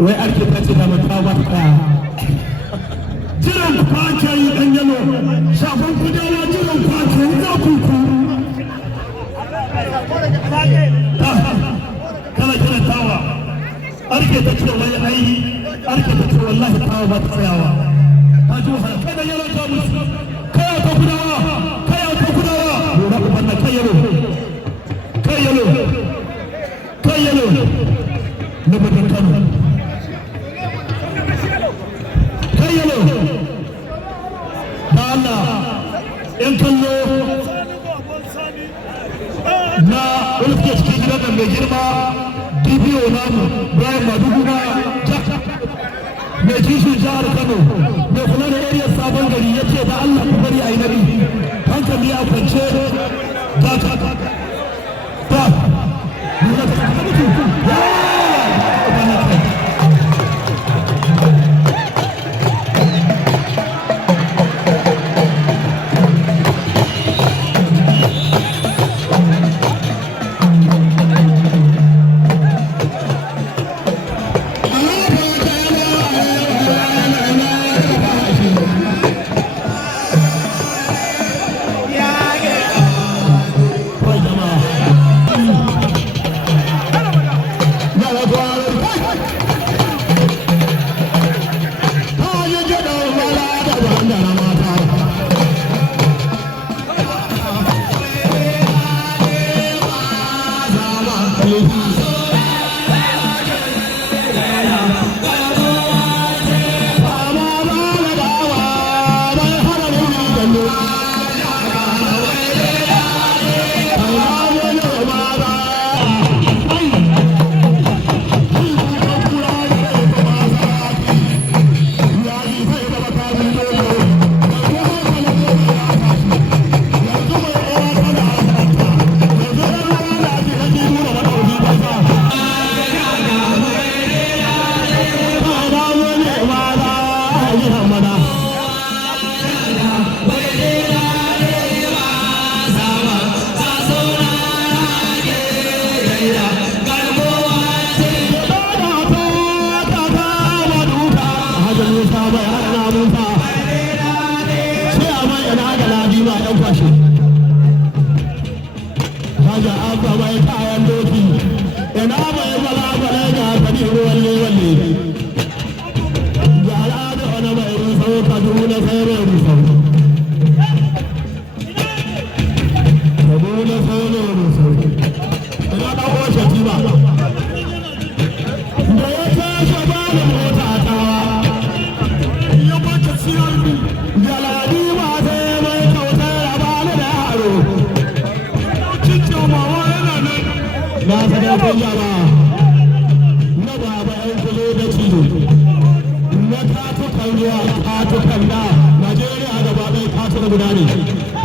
wai ake ta ce da mata ba ta jiran kwace yi dan yalo shafin kudawa jiran kwace yi za ku kana kiran tawa arke ta ce wai ai arke ta ce wallahi tawa ba ta tsayawa ta ji wahala kai dan yalo ta musu kai ta kudawa lura ku banna kai yalo na bakin kano da Allah ‘yan kallo na ulke cikin gidan mai girma DPO namu Brian Maduguna mai kishin jihar Kano mai kula da area sabon gari ya ce da Allah ku bari a yi nabi hankali a kwance da ta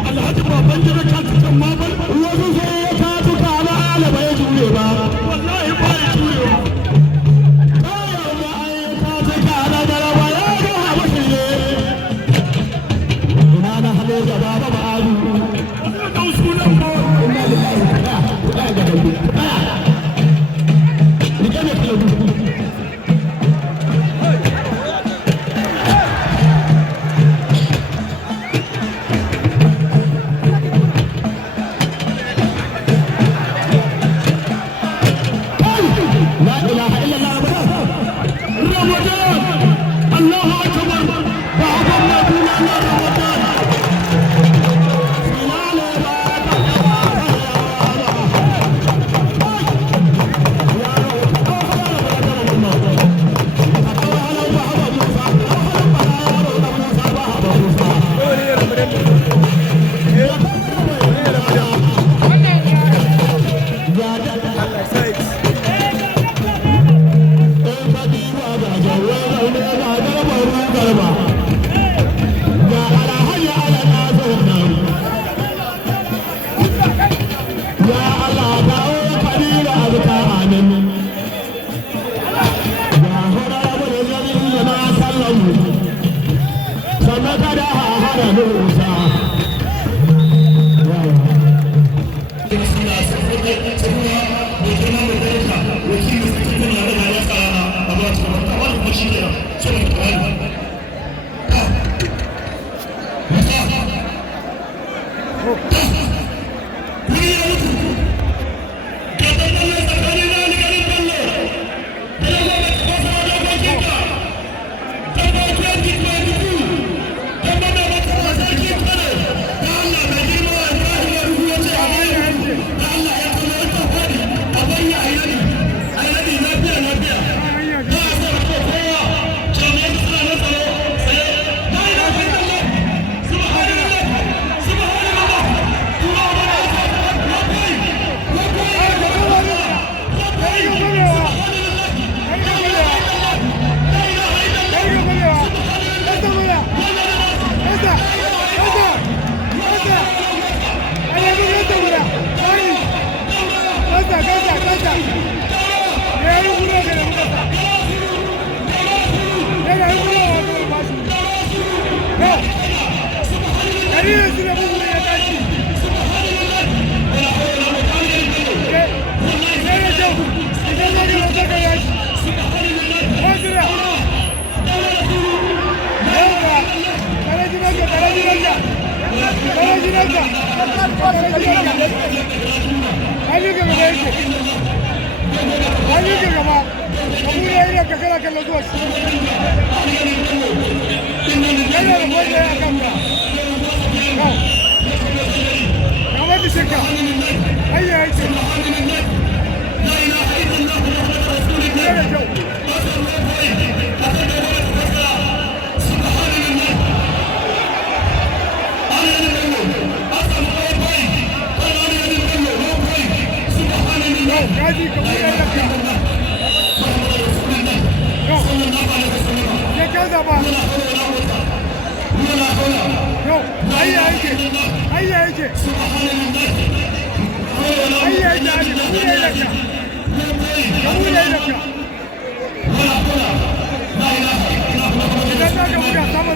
Alhaji baban gida ka cikin mabar wasu sai ya kasu kama alaba ya jure ba wallahi ba ya jure ba kayan ba a yi kasu kama garaba ya ga haɓa shi ne ina na halo da baba ba alu ina da sunan ba ina da lafi kuɗa ga dambe kuɗa rike ne kilo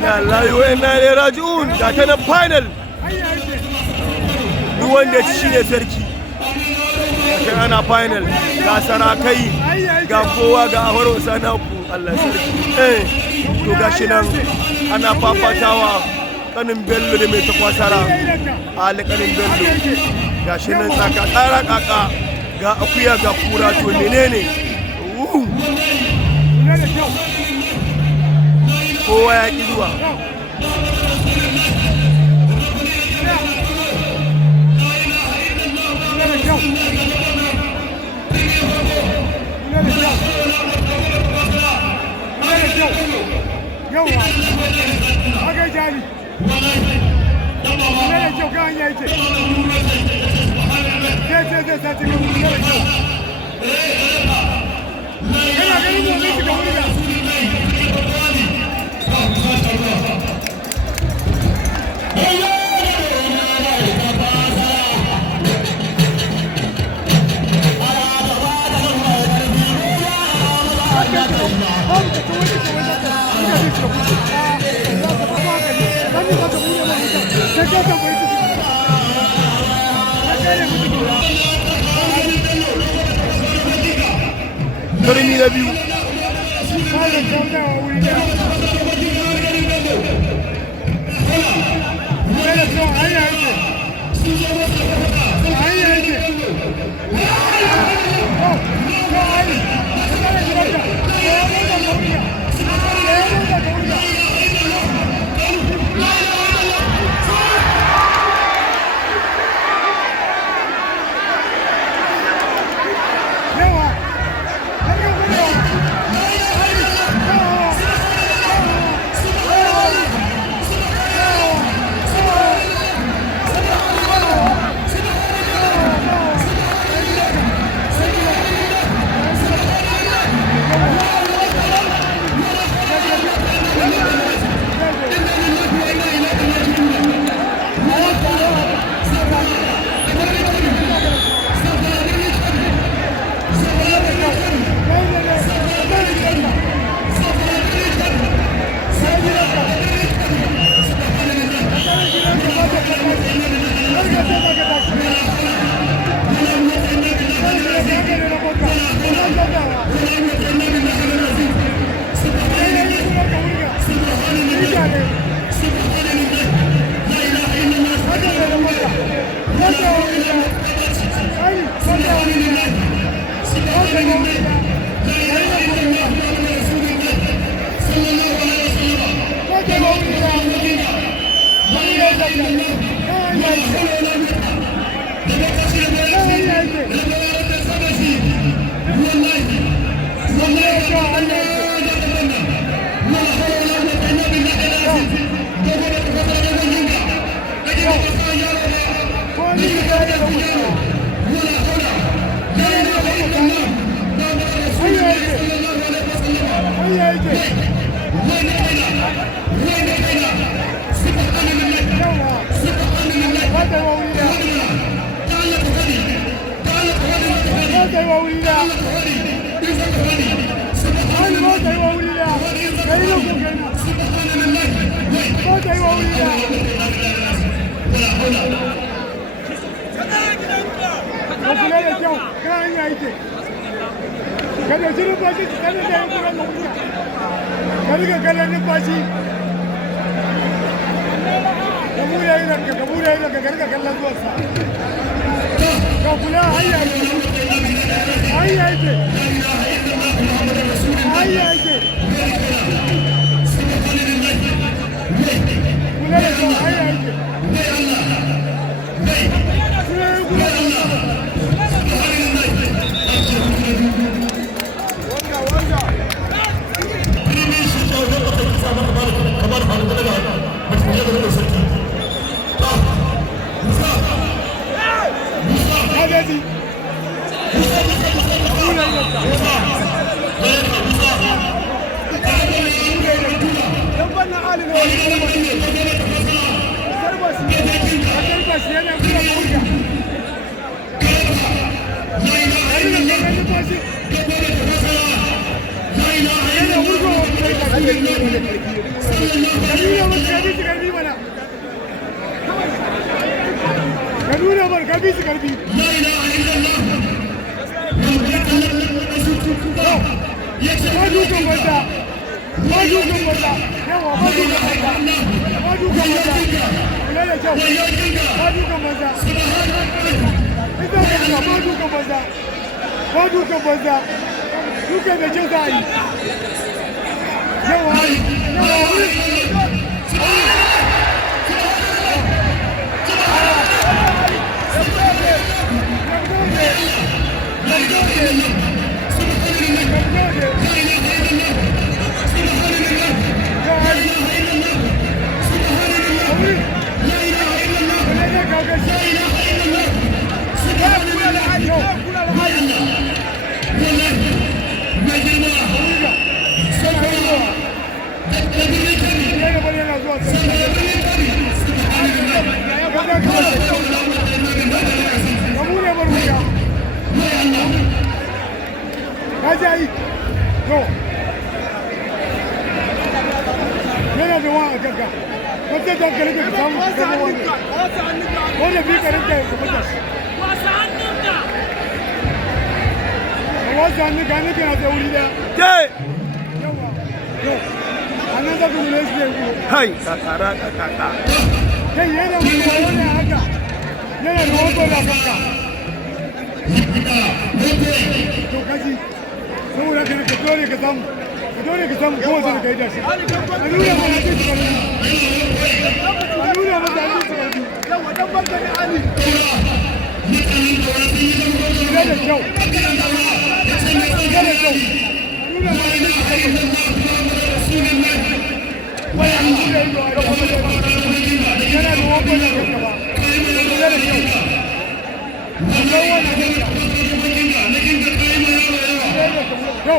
Allah wa inna ilaihi raji'un ga ta nan final duk wanda ci shine sarki ga ana final ga sarakai ga kowa ga awaro sanaku Allah sarki to gashi nan ana fafatawa kanin bello da mai takwasara ali kanin bello gashi nan tsaka tsara kaka ga akuya ga kura to menene kowa ya ƙi zuwa. Yawa, haka jari. Kula da kyau kan yake. Zai sace kan kula da kyau. Kana ganin gobe ki da wurga. Turmi na biyu. Kada jirin bashi kada da yin kuma mutuwa. Kada ka kallon numfashi. Kamu ya yi ranka, kamu ya yi ranka, kada ka kallon zuwansa. Ka kula hayya yake. Hayya yake. Hayya yake. Kula da kyau, hayya yake. Hai, kakara kakaka. Kai yana mutuwa wani haka. Yana da wato da kanka. To kaji. Saboda ka dole ka samu. Ka dole ka samu kowa sai ka yi dashi. A nuna mana ce ka rubu. A nuna mana ce ka rubu. Yawa dan barka ne Ali. Ina da kyau. Ina da kyau. A nuna mana ce ka rubu. Wai an nuna ido a gaba da yana da wato da kanka ba. Ina da kyau. Allah wannan kanka. Go!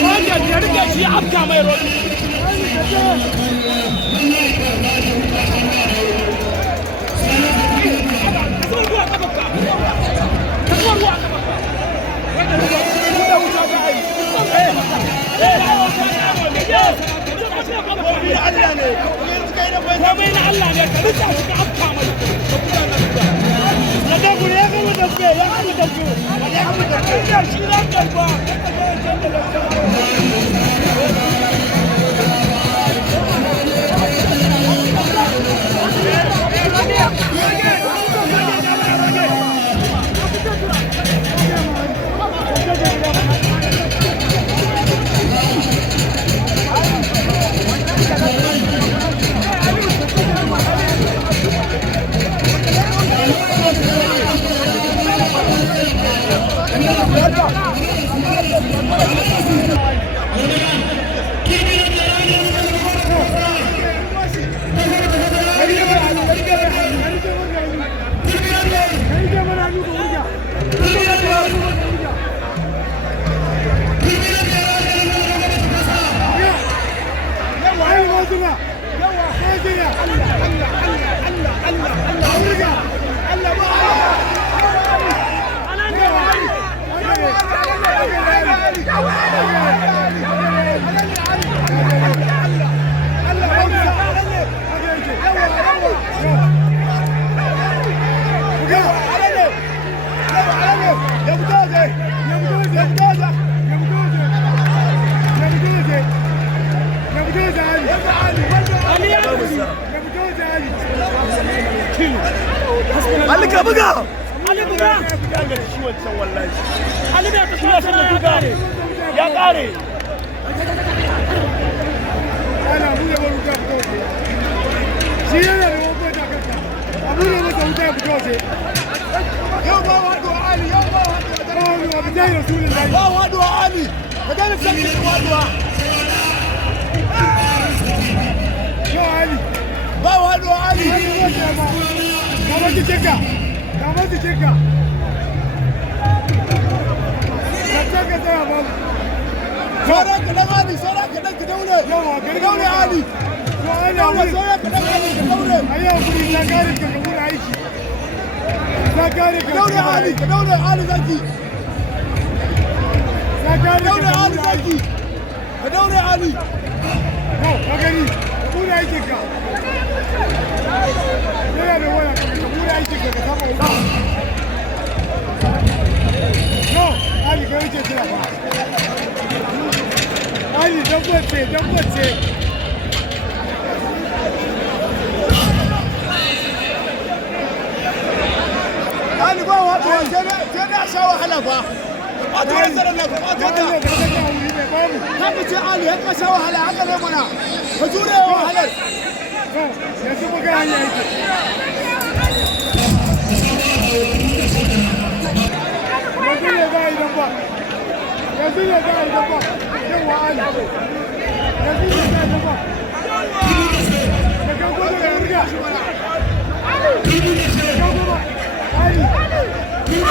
Why are you getting it? Come Ali ka buga! Ali buga! Ya ga ciwon can wallahi. Ali da ta sana ya kare. Ya kare. ana buɗe wani wuta fito waje shi yana da wani wuta kanka a buɗe masa wuta ya fito waje yau ba waduwa ali yau ba waduwa bi jayi rasulun lahi ba waduwa ali ka gane sani da waduwa yau ali ba waduwa ali kamar jikinka kamar jikinka ka tsaka tsaya babu sauran ka dan ali sauran ka dan ka daure yawa ka daure ali yawa sauran ka dan ali ka daure ayyau kudi na gare ka ka mura aiki na gare ka daure ali ka daure ali zaki na gare daure ali zaki ka daure ali ko ka gani ka mura aiki ka yana da waya ka mura aiki ka ka saba wuta no ali ka wuce tira ba Ali, don't go there, don't go there. Ali ba wa to sai da sha wahala fa. A to sai na ko ta ta. Ka mu ce Ali ya ka sha wahala haka ne mana. Ka jure wahala. Yanzu muga hanya yake. Yanzu ne ba idan ba. Yanzu ne ba idan ba. Yawa Ali. Yanzu ne ba idan ba. Da kan gwada da riga. Ali.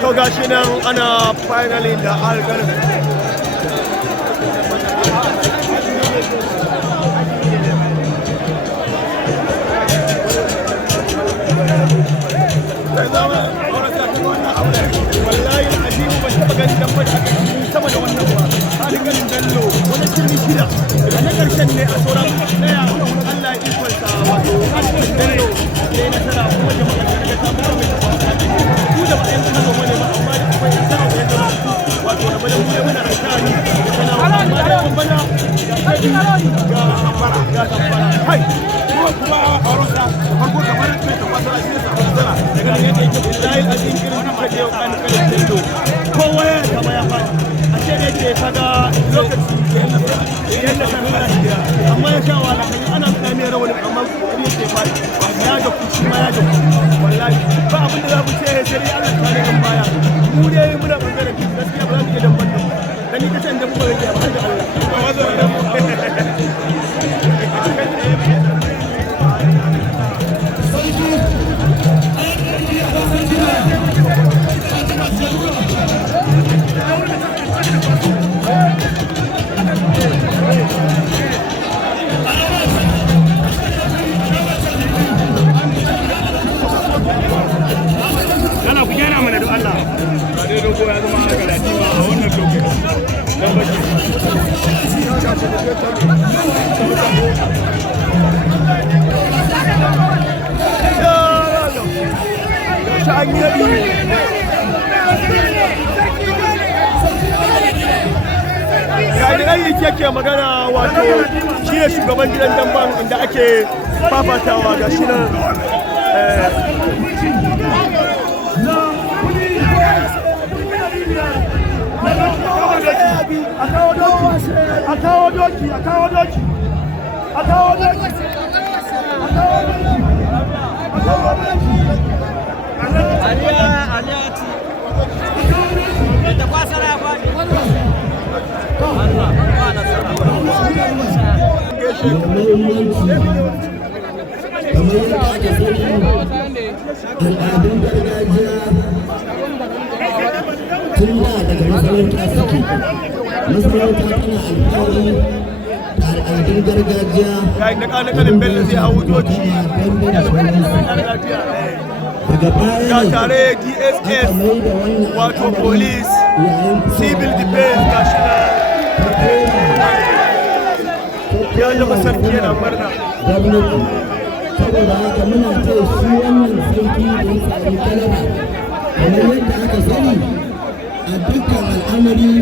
To gashi nan ana finally da alƙalin ne a sauran ɗaya Allah ya ikonsa wato Alhaji Bello ya yi nasara kuma jama'a da ta mutu mai ku da bayan Kano bane ba amma da kuma yan Kano da ya wato da bada mu muna da kani da kana amma da kuma bana ga fara hai kuma a rosa farko kamar ce ta kwasa shi ne sabon daga nan yake ke billahi azin irin duka da yau kan kalin Bello kowa ya kama ya fara a ce ne ke kaga lokaci yadda kan fara gida amma ya sha wala ana kame rawani amma kuma ke fara ya ga kuci ma ya ga wallahi ba abin da za mu ce sai Allah ta ne kan baya mu dai muna bangaren gaskiya ba za mu iya dan wannan dan ni kace da mu ba ga ba da yake magana wato shi ne shugaban gidan damban inda ake fafatawa ga shi nan al'adun gargajiya tun da daga masarauta suke masarauta tana alfahari da al'adun gargajiya daga baya tare DSS wato police civil defense gashi ya zama sarki yana murna saboda haka muna ce shi wannan sarki da ya sami galaba kamar yadda aka sani a dukkan al'amari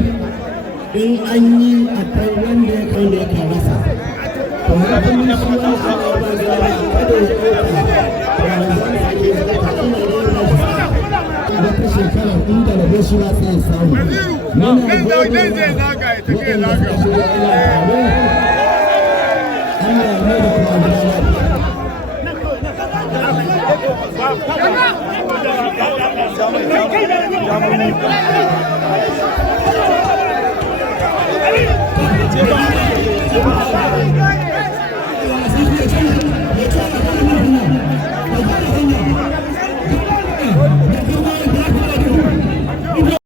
in an yi akwai wanda ya kai da ya karasa to haka mun shi wani shugaba ba da kada ya ɗauka wata shekara inda rabo shi ma sai ya samu muna gode wa waɗanda suka shiga Allah ya mai da kuma gida lafiya.